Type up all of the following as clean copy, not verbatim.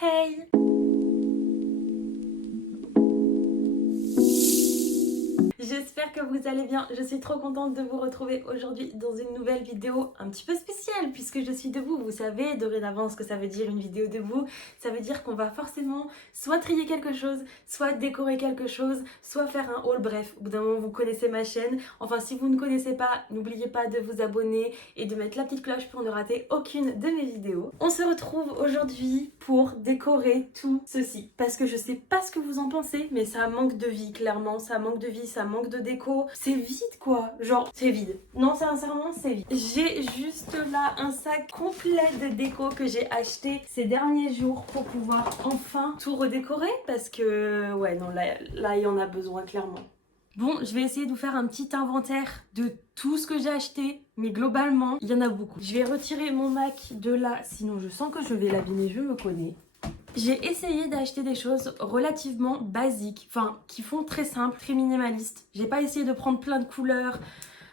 Hey! J'espère que vous allez bien, je suis trop contente de vous retrouver aujourd'hui dans une nouvelle vidéo un petit peu spéciale puisque je suis debout. Vous savez dorénavant ce que ça veut dire une vidéo debout, ça veut dire qu'on va forcément soit trier quelque chose, soit décorer quelque chose, soit faire un haul, bref, au bout d'un moment vous connaissez ma chaîne. Enfin si vous ne connaissez pas, n'oubliez pas de vous abonner et de mettre la petite cloche pour ne rater aucune de mes vidéos. On se retrouve aujourd'hui pour décorer tout ceci parce que je sais pas ce que vous en pensez mais ça manque de vie, clairement ça manque de vie, ça manque de déco, c'est vide quoi, genre c'est vide. Non sincèrement c'est vide. J'ai juste là un sac complet de déco que j'ai acheté ces derniers jours pour pouvoir enfin tout redécorer parce que ouais non là il y en a besoin clairement. Bon, je vais essayer de vous faire un petit inventaire de tout ce que j'ai acheté, mais globalement, il y en a beaucoup. Je vais retirer mon Mac de là, sinon je sens que je vais l'abîmer, je me connais. J'ai essayé d'acheter des choses relativement basiques, enfin qui font très simple, très minimaliste. J'ai pas essayé de prendre plein de couleurs.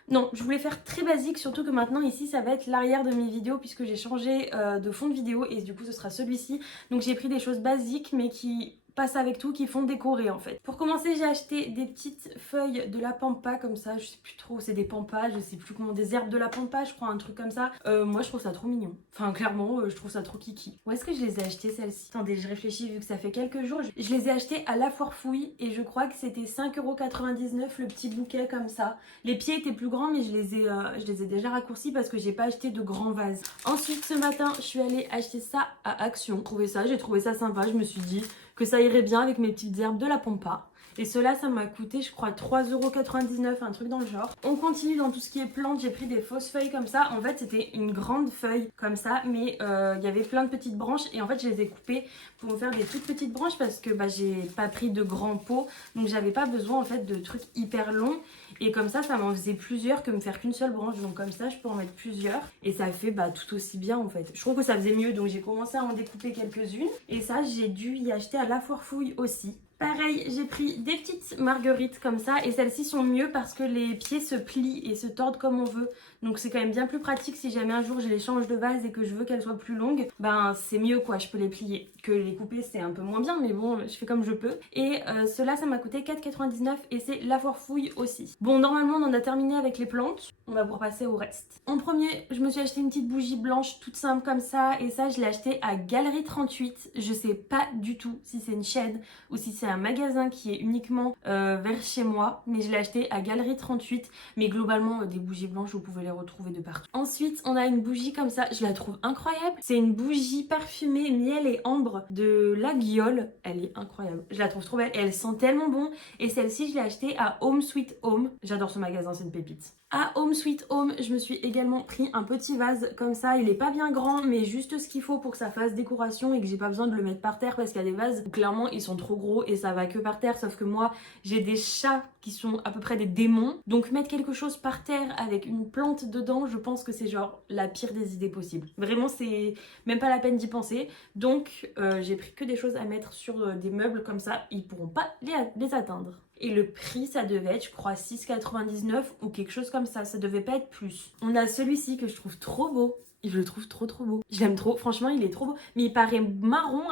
Non, je voulais faire très basique, surtout que maintenant ici ça va être l'arrière de mes vidéos puisque j'ai changé de fond de vidéo et du coup ce sera celui-ci. Donc j'ai pris des choses basiques mais qui passent avec tout, qui font décorer en fait. Pour commencer j'ai acheté des petites feuilles de la pampa comme ça, je sais plus trop, c'est des pampas, je sais plus comment, des herbes de la pampa je crois, un truc comme ça. Moi je trouve ça trop mignon, enfin clairement je trouve ça trop kiki. Où est-ce que je les ai achetées celles-ci? Attendez, je réfléchis vu que ça fait quelques jours. Je les ai achetées à la foire fouille et je crois que c'était 5,99€ le petit bouquet comme ça. Les pieds étaient plus grands mais je les ai déjà raccourcis parce que j'ai pas acheté de grands vases. Ensuite ce matin je suis allée acheter ça à Action. J'ai trouvé ça sympa, je me suis dit que ça irait bien avec mes petites herbes de la pampa. Et cela, ça m'a coûté, je crois, 3,99€, un truc dans le genre. On continue dans tout ce qui est plantes. J'ai pris des fausses feuilles comme ça. En fait, c'était une grande feuille comme ça, mais il y avait plein de petites branches. Et en fait, je les ai coupées pour me faire des toutes petites branches parce que j'ai pas pris de grands pots. Donc, j'avais pas besoin, en fait, de trucs hyper longs. Et comme ça m'en faisait plusieurs que me faire qu'une seule branche. Donc, comme ça, je peux en mettre plusieurs. Et ça fait tout aussi bien, en fait. Je trouve que ça faisait mieux. Donc, j'ai commencé à en découper quelques-unes. Et ça, j'ai dû y acheter à la foire fouille aussi. Pareil, j'ai pris des petites marguerites comme ça et celles-ci sont mieux parce que les pieds se plient et se tordent comme on veut. Donc c'est quand même bien plus pratique si jamais un jour je les change de vase et que je veux qu'elles soient plus longues. C'est mieux quoi, je peux les plier. Que les couper c'est un peu moins bien mais bon, je fais comme je peux. Et cela ça m'a coûté 4,99€ et c'est la foire fouille aussi. Bon normalement on en a terminé avec les plantes, on va pouvoir passer au reste. En premier, je me suis acheté une petite bougie blanche toute simple comme ça et ça je l'ai acheté à Galerie 38. Je sais pas du tout si c'est une chaîne ou si c'est un magasin qui est uniquement vers chez moi, mais je l'ai acheté à Galerie 38. Mais globalement des bougies blanches vous pouvez les retrouver de partout. Ensuite on a une bougie comme ça, je la trouve incroyable. C'est une bougie parfumée miel et ambre de La Guiole. Elle est incroyable, je la trouve trop belle et elle sent tellement bon. Et celle-ci je l'ai achetée à Home Sweet Home. J'adore ce magasin, c'est une pépite. À Home Sweet Home, je me suis également pris un petit vase comme ça. Il est pas bien grand, mais juste ce qu'il faut pour que ça fasse décoration et que j'ai pas besoin de le mettre par terre parce qu'il y a des vases où clairement ils sont trop gros et ça va que par terre. Sauf que moi, j'ai des chats qui sont à peu près des démons. Donc mettre quelque chose par terre avec une plante dedans, je pense que c'est genre la pire des idées possibles. Vraiment, c'est même pas la peine d'y penser. Donc j'ai pris que des choses à mettre sur des meubles comme ça. Ils pourront pas les atteindre. Et le prix, ça devait être, je crois, 6,99€ ou quelque chose comme ça. Ça devait pas être plus. On a celui-ci que je trouve trop beau. Je le trouve trop beau. Je l'aime trop. Franchement, il est trop beau. Mais il paraît marron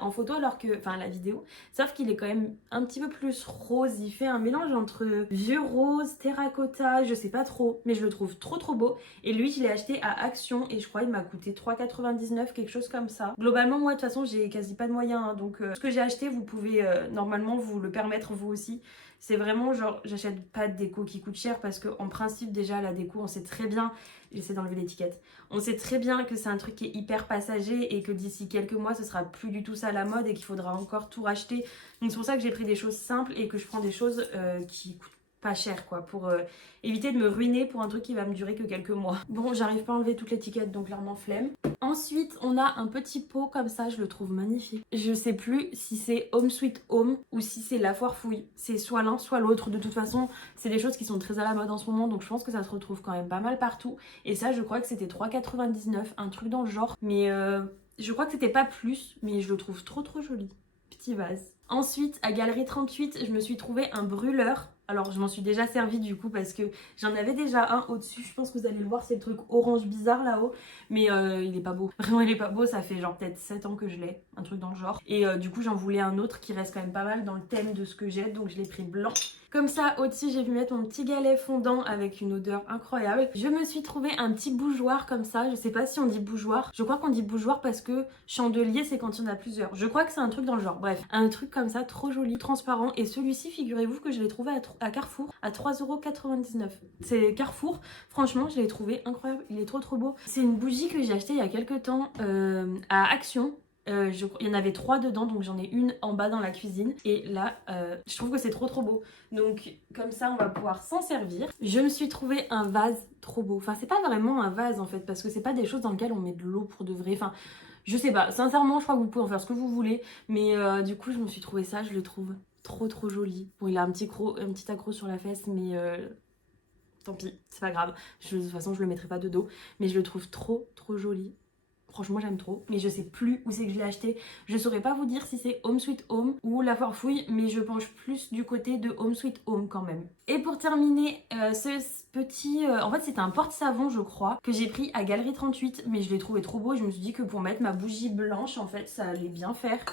en photo alors que... Enfin, la vidéo. Sauf qu'il est quand même un petit peu plus rose. Il fait un mélange entre vieux rose, terracotta, je sais pas trop. Mais je le trouve trop beau. Et lui, je l'ai acheté à Action. Et je crois il m'a coûté 3,99€, quelque chose comme ça. Globalement, moi, de toute façon, j'ai quasi pas de moyens. Hein, donc, ce que j'ai acheté, vous pouvez normalement vous le permettre vous aussi. C'est vraiment genre, j'achète pas de déco qui coûte cher parce qu'en principe déjà la déco on sait très bien, j'essaie d'enlever l'étiquette, on sait très bien que c'est un truc qui est hyper passager et que d'ici quelques mois ce sera plus du tout ça la mode et qu'il faudra encore tout racheter. Donc c'est pour ça que j'ai pris des choses simples et que je prends des choses qui coûtent pas cher quoi, pour éviter de me ruiner pour un truc qui va me durer que quelques mois. Bon, j'arrive pas à enlever toute l'étiquette donc clairement flemme. Ensuite on a un petit pot comme ça, je le trouve magnifique. Je sais plus si c'est Home Sweet Home ou si c'est la foire fouille, c'est soit l'un soit l'autre. De toute façon c'est des choses qui sont très à la mode en ce moment donc je pense que ça se retrouve quand même pas mal partout. Et ça je crois que c'était 3,99€, un truc dans le genre. Mais je crois que c'était pas plus, mais je le trouve trop joli. Petit vase. Ensuite, à Galerie 38, je me suis trouvé un brûleur Alors je m'en suis déjà servi du coup parce que j'en avais déjà un au-dessus. Je pense que vous allez le voir, c'est le truc orange bizarre là-haut. Mais il est pas beau. Vraiment il est pas beau, ça fait genre peut-être 7 ans que je l'ai. Un truc dans le genre. Et du coup j'en voulais un autre qui reste quand même pas mal dans le thème de ce que j'ai. Donc je l'ai pris blanc. Comme ça, au-dessus, j'ai pu mettre mon petit galet fondant avec une odeur incroyable. Je me suis trouvé un petit bougeoir comme ça. Je sais pas si on dit bougeoir. Je crois qu'on dit bougeoir parce que chandelier, c'est quand il y en a plusieurs. Je crois que c'est un truc dans le genre. Bref, un truc comme ça, trop joli, transparent. Et celui-ci, figurez-vous que je l'ai trouvé à Carrefour à 3,99 €. C'est Carrefour. Franchement, je l'ai trouvé incroyable. Il est trop beau. C'est une bougie que j'ai achetée il y a quelques temps à Action. Il y en avait 3 dedans, donc j'en ai une en bas dans la cuisine. Et là, je trouve que c'est trop beau. Donc comme ça, on va pouvoir s'en servir. Je me suis trouvé un vase trop beau. Enfin, c'est pas vraiment un vase en fait, parce que c'est pas des choses dans lesquelles on met de l'eau pour de vrai. Enfin, je sais pas. Sincèrement, je crois que vous pouvez en faire ce que vous voulez. Mais du coup, je me suis trouvé ça. Je le trouve trop joli. Bon, il a un petit accroc sur la fesse, mais tant pis, c'est pas grave. De toute façon, je le mettrai pas de dos. Mais je le trouve trop joli. Franchement j'aime trop, mais je sais plus où c'est que je l'ai acheté. Je saurais pas vous dire si c'est Home Sweet Home ou La Forfouille, mais je penche plus du côté de Home Sweet Home quand même. Et pour terminer, ce petit... en fait c'était un porte-savon je crois, que j'ai pris à Galerie 38, mais je l'ai trouvé trop beau et je me suis dit que pour mettre ma bougie blanche en fait ça allait bien faire.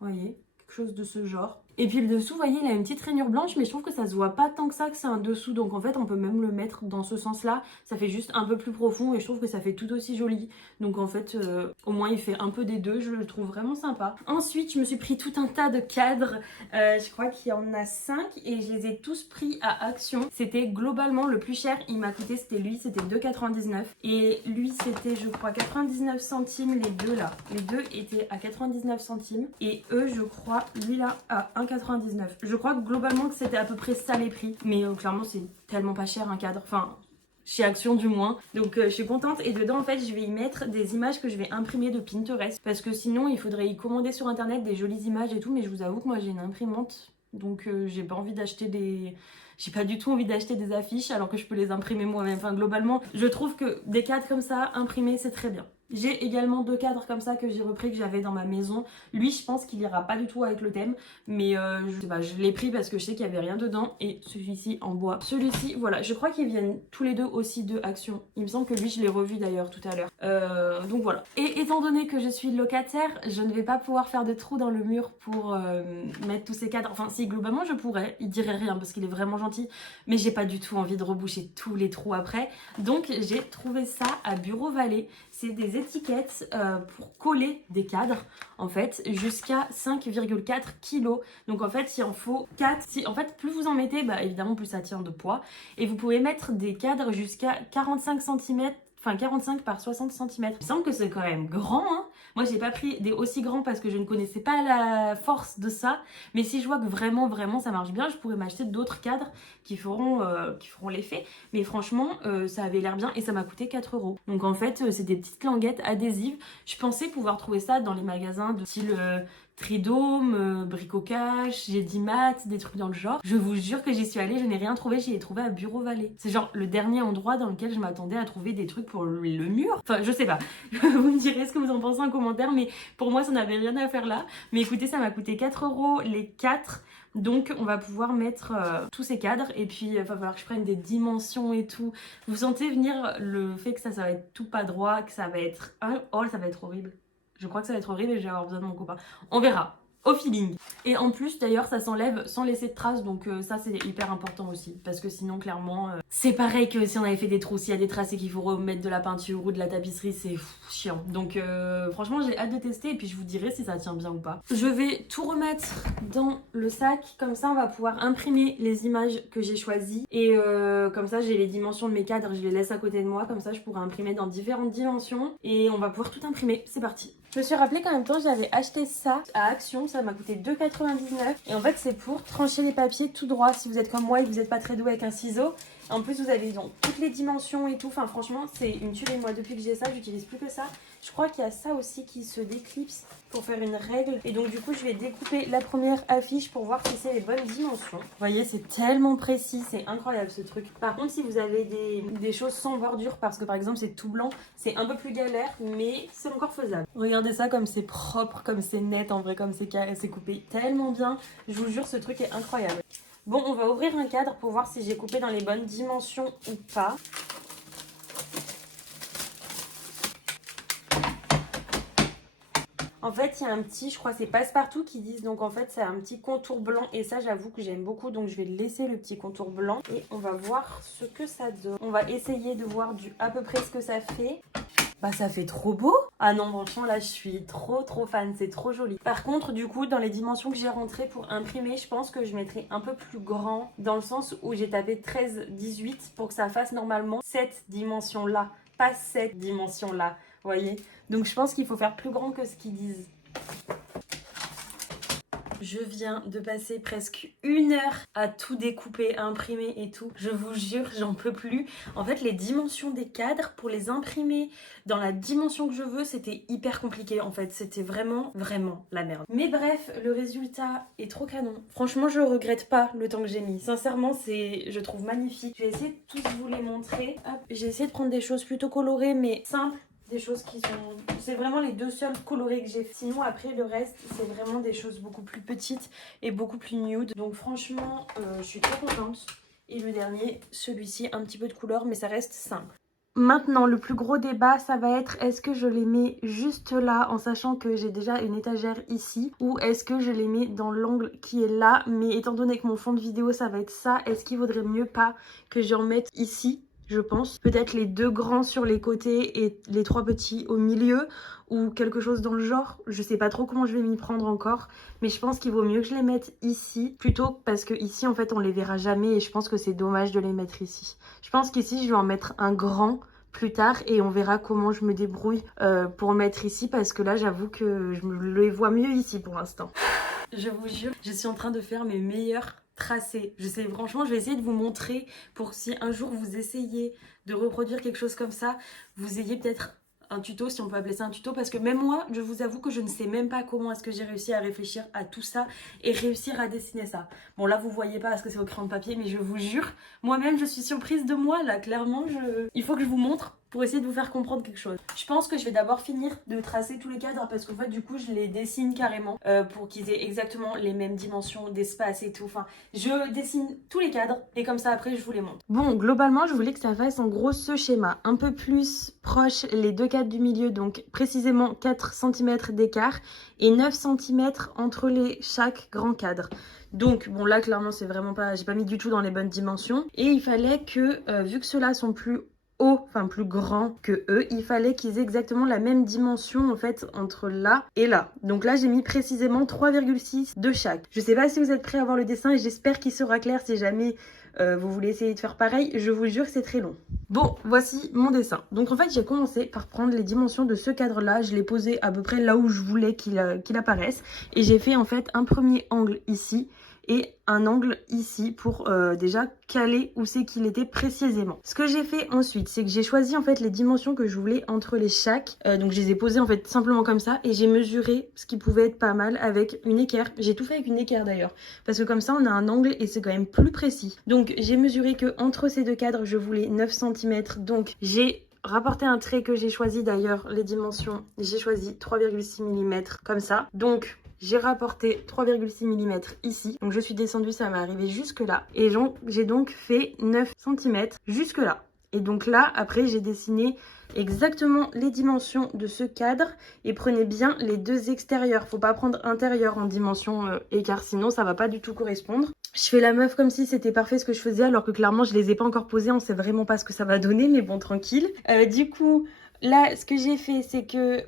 Vous voyez, quelque chose de ce genre. Et puis le dessous, vous voyez, il a une petite rainure blanche, mais je trouve que ça se voit pas tant que ça que c'est un dessous. Donc en fait, on peut même le mettre dans ce sens-là. Ça fait juste un peu plus profond et je trouve que ça fait tout aussi joli. Donc en fait, au moins il fait un peu des deux. Je le trouve vraiment sympa. Ensuite, je me suis pris tout un tas de cadres. Je crois qu'il y en a 5 et je les ai tous pris à Action. C'était globalement le plus cher. Il m'a coûté, c'était lui, c'était 2,99 €. Et lui, c'était, je crois, 99 centimes les deux là. Les deux étaient à 99 centimes. Et eux, je crois, lui là, à 1,99 €. Je crois que globalement que c'était à peu près ça les prix. Mais clairement c'est tellement pas cher un cadre. Enfin chez Action du moins. Donc je suis contente. Et dedans en fait je vais y mettre des images que je vais imprimer de Pinterest. Parce que sinon il faudrait y commander sur internet des jolies images et tout. Mais je vous avoue que moi j'ai une imprimante. Donc j'ai pas envie d'acheter des... J'ai pas du tout envie d'acheter des affiches alors que je peux les imprimer moi-même. Enfin globalement je trouve que des cadres comme ça imprimés c'est très bien. J'ai également 2 cadres comme ça que j'ai repris, que j'avais dans ma maison. Lui, je pense qu'il ira pas du tout avec le thème. Mais je sais pas, je l'ai pris parce que je sais qu'il y avait rien dedans. Et celui-ci en bois. Celui-ci, voilà, je crois qu'ils viennent tous les deux aussi de Action. Il me semble que lui, je l'ai revu d'ailleurs tout à l'heure. Donc voilà. Et étant donné que je suis locataire, je ne vais pas pouvoir faire de trous dans le mur pour mettre tous ces cadres. Enfin, si, globalement, je pourrais. Il dirait rien parce qu'il est vraiment gentil. Mais j'ai pas du tout envie de reboucher tous les trous après. Donc, j'ai trouvé ça à Bureau Vallée. C'est des étiquettes pour coller des cadres en fait jusqu'à 5,4 kg. Donc en fait il en faut 4. En fait plus vous en mettez, bah évidemment plus ça tient de poids. Et vous pouvez mettre des cadres jusqu'à 45 cm. Enfin 45 par 60 cm. Il me semble que c'est quand même grand hein. Moi j'ai pas pris des aussi grands parce que je ne connaissais pas la force de ça. Mais si je vois que vraiment ça marche bien, je pourrais m'acheter d'autres cadres qui feront l'effet. Mais franchement ça avait l'air bien et ça m'a coûté 4 €. Donc en fait c'est des petites languettes adhésives. Je pensais pouvoir trouver ça dans les magasins de style... Tridôme, Bricocash, j'ai dit Mat, des trucs dans le genre. Je vous jure que j'y suis allée, je n'ai rien trouvé, j'y ai trouvé à Bureau Vallée. C'est genre le dernier endroit dans lequel je m'attendais à trouver des trucs pour le mur. Enfin, je sais pas. Vous me direz ce que vous en pensez en commentaire, mais pour moi, ça n'avait rien à faire là. Mais écoutez, ça m'a coûté 4 € les 4. Donc on va pouvoir mettre tous ces cadres et puis il va falloir que je prenne des dimensions et tout. Vous sentez venir le fait que ça va être tout pas droit, que ça va être... Oh, ça va être horrible. Je crois que ça va être horrible et je vais avoir besoin de mon copain. On verra. Au feeling. Et en plus d'ailleurs ça s'enlève sans laisser de traces, donc ça c'est hyper important aussi, parce que sinon clairement c'est pareil que si on avait fait des trous, s'il y a des traces et qu'il faut remettre de la peinture ou de la tapisserie, c'est chiant. Donc franchement j'ai hâte de tester et puis je vous dirai si ça tient bien ou pas. Je vais tout remettre dans le sac, comme ça on va pouvoir imprimer les images que j'ai choisies et comme ça j'ai les dimensions de mes cadres, je les laisse à côté de moi, comme ça je pourrai imprimer dans différentes dimensions et on va pouvoir tout imprimer. C'est parti. Je me suis rappelé qu'en même temps j'avais acheté ça à Action, ça m'a coûté 2,99 € et en fait c'est pour trancher les papiers tout droit si vous êtes comme moi et que vous n'êtes pas très doué avec un ciseau. En plus vous avez donc toutes les dimensions et tout, enfin franchement c'est une tuerie. Moi depuis que j'ai ça j'utilise plus que ça. Je crois qu'il y a ça aussi qui se déclipse pour faire une règle et donc du coup je vais découper la première affiche pour voir si c'est les bonnes dimensions. Vous voyez c'est tellement précis, c'est incroyable ce truc. Par contre si vous avez des choses sans bordure, parce que par exemple c'est tout blanc, c'est un peu plus galère mais c'est encore faisable. Regardez ça comme c'est propre, comme c'est net, en vrai comme c'est coupé tellement bien. Je vous jure ce truc est incroyable. Bon, on va ouvrir un cadre pour voir si j'ai coupé dans les bonnes dimensions ou pas. En fait, il y a un petit, je crois c'est Passepartout qui disent, donc en fait c'est un petit contour blanc et ça j'avoue que j'aime beaucoup, donc je vais laisser le petit contour blanc et on va voir ce que ça donne. On va essayer de voir à peu près ce que ça fait. Bah ça fait trop beau. Ah non franchement là je suis trop fan, c'est trop joli. Par contre du coup dans les dimensions que j'ai rentrées pour imprimer, je pense que je mettrai un peu plus grand dans le sens où j'ai tapé 13-18 pour que ça fasse normalement cette dimension là, pas cette dimension là, vous voyez. Donc je pense qu'il faut faire plus grand que ce qu'ils disent. Je viens de passer presque 1 heure à tout découper, à imprimer et tout. Je vous jure, j'en peux plus. En fait, les dimensions des cadres, pour les imprimer dans la dimension que je veux, c'était hyper compliqué en fait. C'était vraiment la merde. Mais bref, le résultat est trop canon. Franchement, je regrette pas le temps que j'ai mis. Sincèrement, je trouve magnifique. Je vais essayer de tous vous les montrer. Hop, j'ai essayé de prendre des choses plutôt colorées mais simples. Des choses qui sont... C'est vraiment les 2 seuls colorés que j'ai fait. Sinon, après, le reste, c'est vraiment des choses beaucoup plus petites et beaucoup plus nude. Donc, franchement, je suis très contente. Et le dernier, celui-ci, un petit peu de couleur, mais ça reste simple. Maintenant, le plus gros débat, ça va être est-ce que je les mets juste là, en sachant que j'ai déjà une étagère ici, ou est-ce que je les mets dans l'angle qui est là, mais étant donné que mon fond de vidéo, ça va être ça, est-ce qu'il vaudrait mieux pas que j'en mette ici ? Je pense peut-être les 2 grands sur les côtés et les 3 petits au milieu ou quelque chose dans le genre. Je sais pas trop comment je vais m'y prendre encore, mais je pense qu'il vaut mieux que je les mette ici plutôt parce que ici en fait on les verra jamais et je pense que c'est dommage de les mettre ici. Je pense qu'ici je vais en mettre un grand plus tard et on verra comment je me débrouille pour le mettre ici parce que là j'avoue que je me les vois mieux ici pour l'instant. Je vous jure, je suis en train de faire mes meilleurs tracé. Je sais, franchement, je vais essayer de vous montrer pour si un jour vous essayez de reproduire quelque chose comme ça, vous ayez peut-être un tuto, si on peut appeler ça un tuto, parce que même moi, je vous avoue que je ne sais même pas comment est-ce que j'ai réussi à réfléchir à tout ça et réussir à dessiner ça. Bon là, vous voyez pas parce que c'est au crayon de papier, mais je vous jure, moi-même, je suis surprise de moi, là, clairement, il faut que je vous montre pour essayer de vous faire comprendre quelque chose. Je pense que je vais d'abord finir de tracer tous les cadres parce qu'en fait du coup je les dessine carrément pour qu'ils aient exactement les mêmes dimensions d'espace et tout. Enfin, je dessine tous les cadres et comme ça après je vous les montre. Bon, globalement je voulais que ça fasse en gros ce schéma, un peu plus proche les 2 cadres du milieu, donc précisément 4 cm d'écart et 9 cm entre chaque grand cadre. Donc bon là clairement c'est vraiment pas, j'ai pas mis du tout dans les bonnes dimensions et il fallait que vu que ceux-là sont plus haut, enfin plus grand que eux, il fallait qu'ils aient exactement la même dimension en fait entre là et là. Donc là j'ai mis précisément 3,6 de chaque. Je sais pas si vous êtes prêts à voir le dessin et j'espère qu'il sera clair si jamais vous voulez essayer de faire pareil. Je vous jure que c'est très long. Bon, voici mon dessin. Donc en fait j'ai commencé par prendre les dimensions de ce cadre là, je l'ai posé à peu près là où je voulais qu'il apparaisse et j'ai fait en fait un premier angle ici et un angle ici pour déjà caler où c'est qu'il était précisément. Ce que j'ai fait ensuite, c'est que j'ai choisi en fait les dimensions que je voulais entre les chaque. Donc je les ai posées en fait simplement comme ça et j'ai mesuré ce qui pouvait être pas mal avec une équerre. J'ai tout fait avec une équerre d'ailleurs parce que comme ça on a un angle et c'est quand même plus précis. Donc j'ai mesuré que entre ces 2 cadres je voulais 9 cm. Donc j'ai rapporté un trait que j'ai choisi d'ailleurs les dimensions. J'ai choisi 3,6 mm comme ça. Donc j'ai rapporté 3,6 mm ici. Donc je suis descendue, ça m'est arrivé jusque là. Et j'ai donc fait 9 cm jusque là. Et donc là, après, j'ai dessiné exactement les dimensions de ce cadre. Et prenez bien les 2 extérieurs. Faut pas prendre intérieur en dimension écart, sinon ça va pas du tout correspondre. Je fais la meuf comme si c'était parfait ce que je faisais, alors que clairement je les ai pas encore posés. On sait vraiment pas ce que ça va donner, mais bon, tranquille. Du coup, là, ce que j'ai fait, c'est que...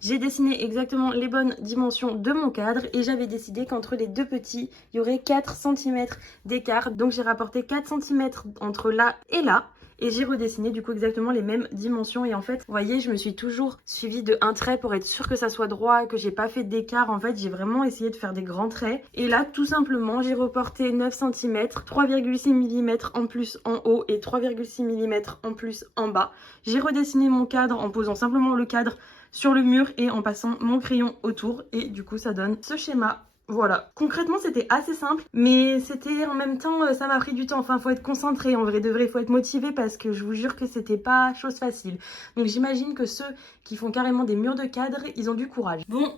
j'ai dessiné exactement les bonnes dimensions de mon cadre et j'avais décidé qu'entre les 2 petits, il y aurait 4 cm d'écart. Donc j'ai rapporté 4 cm entre là et là. Et j'ai redessiné du coup exactement les mêmes dimensions. Et en fait, vous voyez, je me suis toujours suivie de un trait pour être sûre que ça soit droit, que j'ai pas fait d'écart. En fait, j'ai vraiment essayé de faire des grands traits. Et là, tout simplement, j'ai reporté 9 cm, 3,6 mm en plus en haut et 3,6 mm en plus en bas. J'ai redessiné mon cadre en posant simplement le cadre sur le mur et en passant mon crayon autour. Et du coup, ça donne ce schéma. Voilà, concrètement c'était assez simple, mais c'était en même temps, ça m'a pris du temps. Enfin, faut être concentré, en vrai de vrai, faut être motivé parce que je vous jure que c'était pas chose facile. Donc j'imagine que ceux qui font carrément des murs de cadre, ils ont du courage. Bon,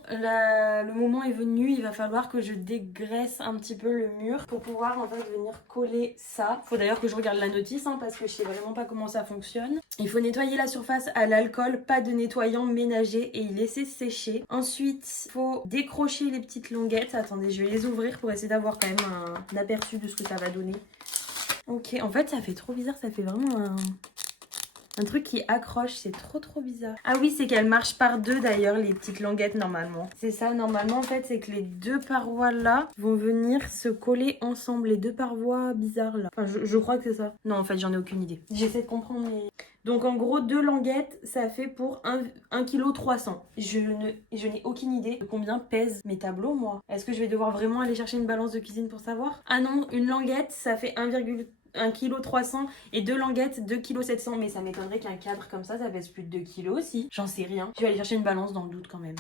le moment est venu, il va falloir que je dégraisse un petit peu le mur pour pouvoir en fait venir coller ça. Faut d'ailleurs que je regarde la notice parce que je sais vraiment pas comment ça fonctionne. Il faut nettoyer la surface à l'alcool, pas de nettoyant ménager et y laisser sécher. Ensuite, il faut décrocher les petites languettes. Attendez, je vais les ouvrir pour essayer d'avoir quand même un aperçu de ce que ça va donner. Ok, en fait ça fait trop bizarre, ça fait vraiment un truc qui accroche, c'est trop bizarre. Ah oui, c'est qu'elles marchent par deux d'ailleurs, les petites languettes normalement. C'est ça, normalement en fait, c'est que les deux parois là vont venir se coller ensemble. Les deux parois bizarres là. Enfin, je crois que c'est ça. Non, en fait, j'en ai aucune idée. J'essaie de comprendre mais... Donc en gros, 2 languettes, ça fait pour 1,3 kg. Je n'ai aucune idée de combien pèsent mes tableaux, moi. Est-ce que je vais devoir vraiment aller chercher une balance de cuisine pour savoir? Ah non, une languette, ça fait 1,3 kg et 2 languettes 2,7 kg. Mais ça m'étonnerait qu'un cadre comme ça pèse plus de 2 kg aussi. J'en sais rien. Je vais aller chercher une balance dans le doute quand même.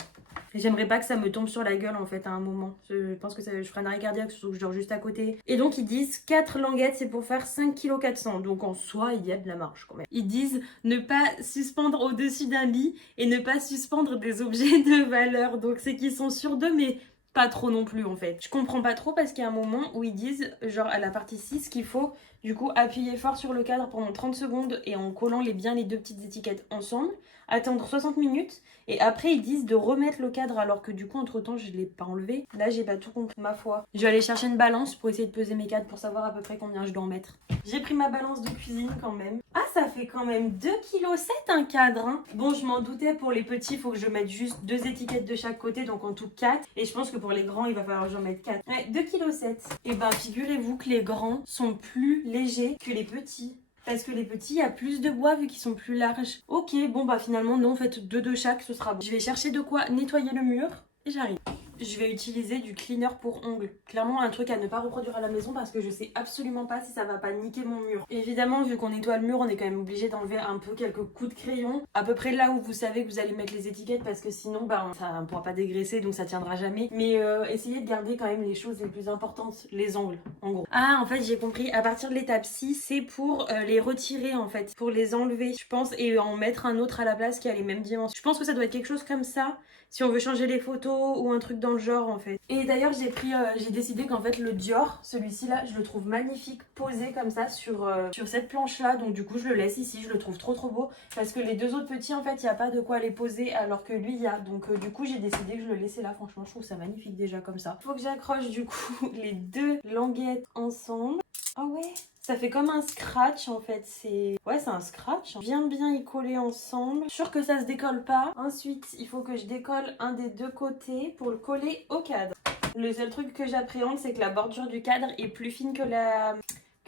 Et j'aimerais pas que ça me tombe sur la gueule en fait à un moment. Je pense que je ferai un arrêt cardiaque, surtout que je dors juste à côté. Et donc ils disent 4 languettes c'est pour faire 5,4 kg. Donc en soi il y a de la marge quand même. Ils disent ne pas suspendre au-dessus d'un lit et ne pas suspendre des objets de valeur. Donc c'est qu'ils sont sûrs d'eux mais... pas trop non plus en fait. Je comprends pas trop parce qu'il y a un moment où ils disent, genre à la partie 6, qu'il faut du coup appuyer fort sur le cadre pendant 30 secondes et en collant bien les deux petites étiquettes ensemble, attendre 60 minutes et après ils disent de remettre le cadre alors que du coup entre temps je l'ai pas enlevé. Là j'ai pas tout compris, ma foi. Je vais aller chercher une balance pour essayer de peser mes cadres pour savoir à peu près combien je dois en mettre. J'ai pris ma balance de cuisine quand même. Ah ça fait quand même 2,7 kg un cadre hein. Bon je m'en doutais, pour les petits il faut que je mette juste 2 étiquettes de chaque côté, donc en tout 4. Et je pense que pour les grands il va falloir que j'en mette 4. Ouais, 2,7 kg. Et ben figurez-vous que les grands sont plus légers que les petits. Parce que les petits, il y a plus de bois vu qu'ils sont plus larges. Ok, bon bah finalement non, en fait 2 de chaque, ce sera bon. Je vais chercher de quoi nettoyer le mur et j'arrive. Je vais utiliser du cleaner pour ongles. Clairement un truc à ne pas reproduire à la maison parce que je sais absolument pas si ça va pas niquer mon mur. Évidemment vu qu'on nettoie le mur, on est quand même obligé d'enlever un peu quelques coups de crayon. À peu près là où vous savez que vous allez mettre les étiquettes parce que sinon bah, ça ne pourra pas dégraisser donc ça tiendra jamais. Mais essayez de garder quand même les choses les plus importantes, les ongles en gros. Ah en fait j'ai compris, à partir de l'étape 6 c'est pour les retirer en fait, pour les enlever je pense et en mettre un autre à la place qui a les mêmes dimensions. Je pense que ça doit être quelque chose comme ça. Si on veut changer les photos ou un truc dans le genre en fait. Et d'ailleurs j'ai décidé qu'en fait le Dior, celui-ci là, je le trouve magnifique posé comme ça sur cette planche là. Donc du coup je le laisse ici, je le trouve trop beau. Parce que les deux autres petits en fait il n'y a pas de quoi les poser alors que lui il y a. Donc du coup j'ai décidé que je le laissais là. Franchement je trouve ça magnifique déjà comme ça. Faut que j'accroche du coup les 2 languettes ensemble. Ah ouais, ça fait comme un scratch en fait, c'est un scratch. Bien y coller ensemble. Sûr que ça se décolle pas. Ensuite, il faut que je décolle un des 2 côtés pour le coller au cadre. Le seul truc que j'appréhende, c'est que la bordure du cadre est plus fine que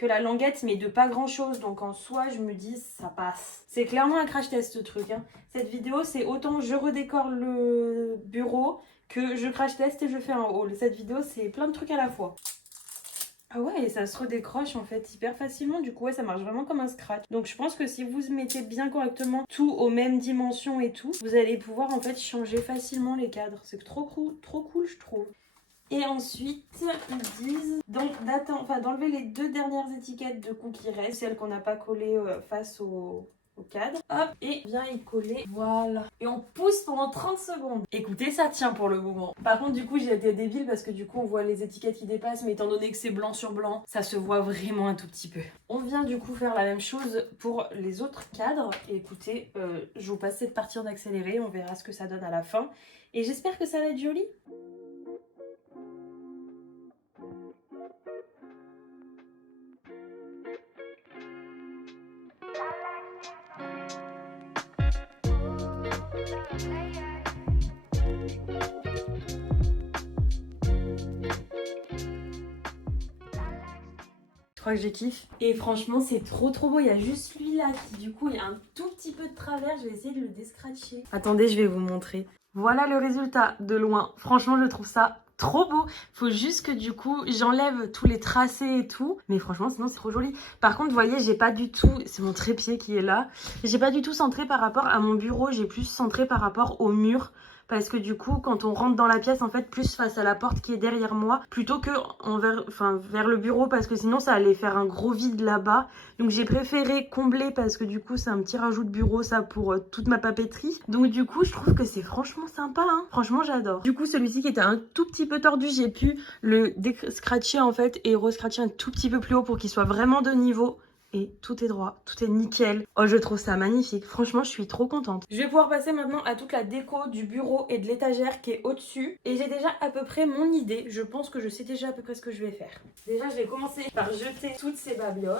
la languette, mais de pas grand chose. Donc en soi, je me dis, ça passe. C'est clairement un crash test ce truc. Hein. Cette vidéo, c'est autant je redécore le bureau que je crash test et je fais un haul. Cette vidéo, c'est plein de trucs à la fois. Ah ouais, et ça se redécroche en fait hyper facilement, du coup ouais ça marche vraiment comme un scratch. Donc je pense que si vous mettez bien correctement tout aux mêmes dimensions et tout, vous allez pouvoir en fait changer facilement les cadres. C'est trop cool je trouve. Et ensuite, ils disent donc d'enlever les 2 dernières étiquettes de coups qui restent, celles qu'on n'a pas collées face au cadre, hop, et viens y coller, voilà. Et on pousse pendant 30 secondes. Écoutez, ça tient pour le moment. Par contre, du coup, j'ai été débile parce que du coup, on voit les étiquettes qui dépassent, mais étant donné que c'est blanc sur blanc, ça se voit vraiment un tout petit peu. On vient du coup faire la même chose pour les autres cadres. Et écoutez, je vous passe cette partie en accéléré, on verra ce que ça donne à la fin. Et j'espère que ça va être joli. Je crois que je kiffe. Et franchement, c'est trop beau. Il y a juste celui-là qui, du coup, il y a un tout petit peu de travers. Je vais essayer de le descratcher. Attendez, je vais vous montrer. Voilà le résultat de loin. Franchement, je trouve ça trop beau. Faut juste que du coup, j'enlève tous les tracés et tout. Mais franchement, sinon, c'est trop joli. Par contre, vous voyez, j'ai pas du tout... C'est mon trépied qui est là. J'ai pas du tout centré par rapport à mon bureau. J'ai plus centré par rapport au mur. parce que du coup quand on rentre dans la pièce en fait plus face à la porte qui est derrière moi plutôt que vers le bureau, parce que sinon ça allait faire un gros vide là-bas. Donc j'ai préféré combler parce que du coup c'est un petit rajout de bureau ça pour toute ma papeterie. Donc du coup je trouve que c'est franchement sympa hein. Franchement j'adore. Du coup celui-ci qui était un tout petit peu tordu, j'ai pu le scratcher en fait et re-scratcher un tout petit peu plus haut pour qu'il soit vraiment de niveau. Et tout est droit, tout est nickel. Oh, je trouve ça magnifique. Franchement, je suis trop contente. Je vais pouvoir passer maintenant à toute la déco du bureau et de l'étagère qui est au-dessus. Et j'ai déjà à peu près mon idée. Je pense que je sais déjà à peu près ce que je vais faire. Déjà, je vais commencer par jeter toutes ces babioles.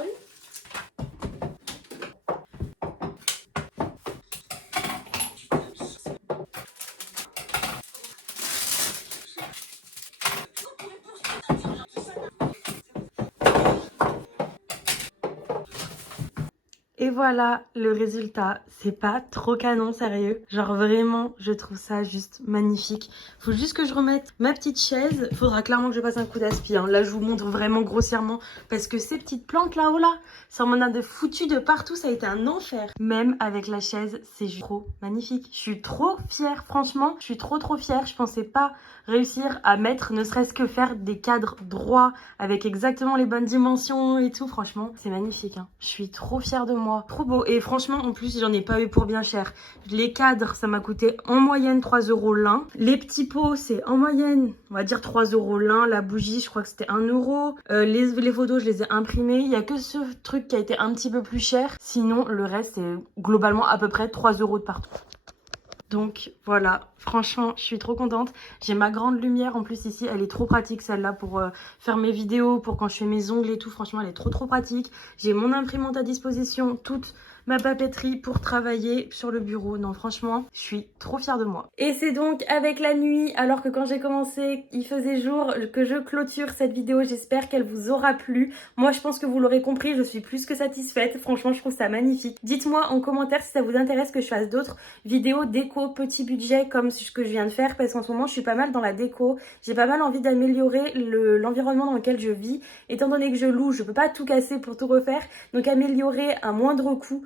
Et voilà le résultat, c'est pas trop canon sérieux, genre vraiment je trouve ça juste magnifique. Faut juste que je remette ma petite chaise, faudra clairement que je passe un coup d'aspi, hein. Là je vous montre vraiment grossièrement parce que ces petites plantes là-haut là, ça m'en a de foutu de partout, ça a été un enfer. Même avec la chaise, c'est juste trop magnifique. Je suis trop fière, franchement, je suis trop fière, je pensais pas réussir à mettre, ne serait-ce que faire des cadres droits avec exactement les bonnes dimensions et tout, franchement c'est magnifique hein. Je suis trop fière de moi. Trop beau. Et franchement, en plus, j'en ai pas eu pour bien cher. Les cadres, ça m'a coûté en moyenne 3 € l'un. Les petits pots, c'est en moyenne, on va dire 3 € l'un. La bougie, je crois que c'était 1 €. Les photos, je les ai imprimées. Il y a que ce truc qui a été un petit peu plus cher. Sinon, le reste, c'est globalement à peu près 3 € de partout. Donc voilà, franchement, je suis trop contente. J'ai ma grande lumière en plus ici, elle est trop pratique celle-là pour faire mes vidéos, pour quand je fais mes ongles et tout. Franchement, elle est trop pratique. J'ai mon imprimante à disposition, toute ma papeterie pour travailler sur le bureau. Non, franchement, je suis trop fière de moi. Et c'est donc avec la nuit, alors que quand j'ai commencé, il faisait jour, que je clôture cette vidéo. J'espère qu'elle vous aura plu. Moi, je pense que vous l'aurez compris, je suis plus que satisfaite. Franchement, je trouve ça magnifique. Dites-moi en commentaire si ça vous intéresse que je fasse d'autres vidéos déco petit budget comme ce que je viens de faire, parce qu'en ce moment, je suis pas mal dans la déco. J'ai pas mal envie d'améliorer l'environnement dans lequel je vis. Étant donné que je loue, je peux pas tout casser pour tout refaire. Donc améliorer à moindre coût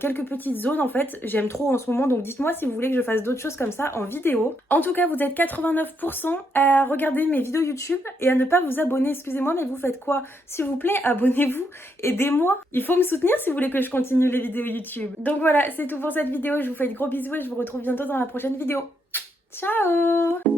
quelques petites zones en fait, j'aime trop en ce moment, donc dites-moi si vous voulez que je fasse d'autres choses comme ça en vidéo. En tout cas, vous êtes 89% à regarder mes vidéos YouTube et à ne pas vous abonner, excusez-moi, mais vous faites quoi? S'il vous plaît, abonnez-vous, aidez-moi. Il faut me soutenir si vous voulez que je continue les vidéos YouTube. Donc voilà, c'est tout pour cette vidéo, je vous fais de gros bisous et je vous retrouve bientôt dans la prochaine vidéo. Ciao!